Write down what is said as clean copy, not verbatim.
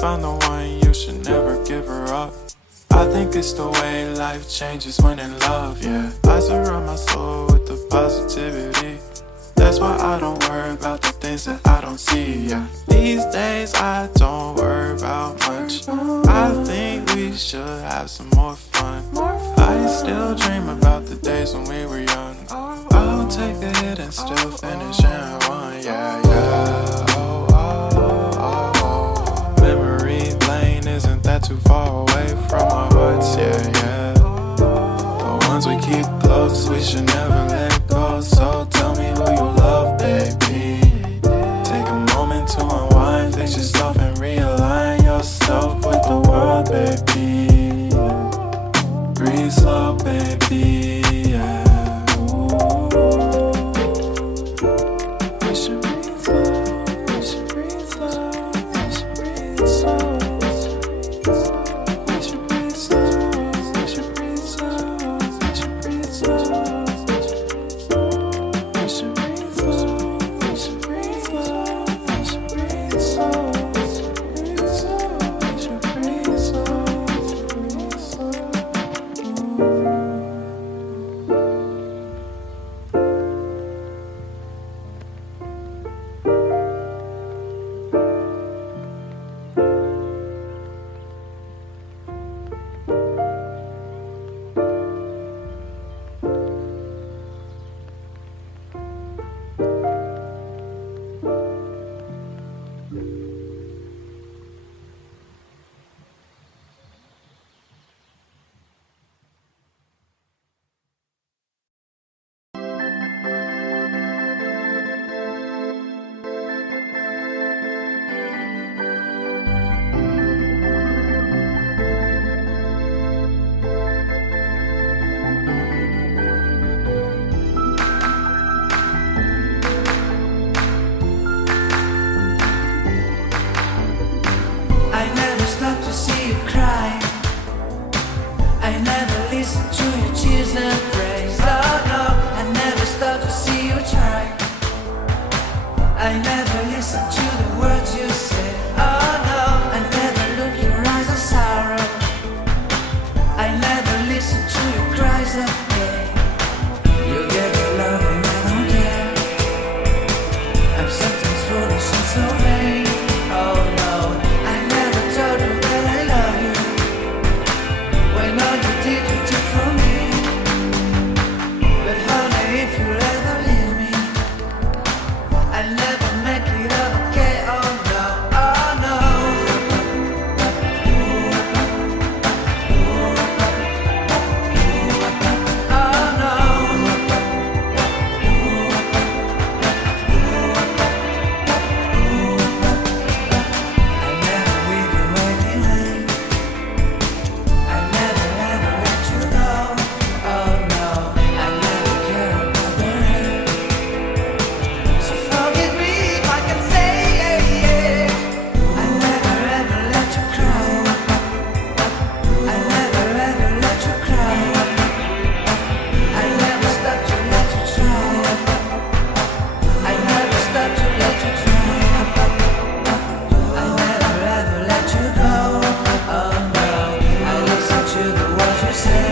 found the one, you should never give her up. I think it's the way life changes when in love, yeah. I surround my soul with the positivity. That's why I don't worry about the things that I don't see, yeah. These days I don't worry about much. I think we should have some more fun. I still dream about the days when we were young. I'll take a hit and still finish in one, yeah, yeah. Oh, oh, oh, oh. Memory lane, isn't that too far away from our hearts, yeah, yeah. The ones we keep close, we should never let go. So tell me who you love, baby. Take a moment to unwind, fix yourself and realign yourself with the world, baby. Breathe slow, baby, yeah. We should breathe slow, we should breathe slow, we should breathe slow. We should breathe slow, we should breathe slow, we should breathe slow. We should breathe slow, we should breathe slow, we should breathe slow. We should breathe slow, breathe slow. I never stop to see you cry. I never listen to your tears and praise. Oh no, I never stop to see you try. I never listen to the words you say. Oh no, I never look your eyes of sorrow. I never listen to your cries of pain. You get the love and I don't care. I'm sometimes foolish and so vain. Oh no, I never told you that I love you, when all you did you took from me. But honey, if you'll ever leave me, I'll never make it okay. Oh no, oh no. Oh no. I'll never leave you waiting. I'll never ever let you go. Oh no, I'll never care about the rain. So forgive me if I can say yeah, yeah. I'll never ever let you cry. I'll never ever let you cry. I'll never stop to let you try. I'll never stop to let you try. I'll never ever let you go. Oh no, I listen to the words you say.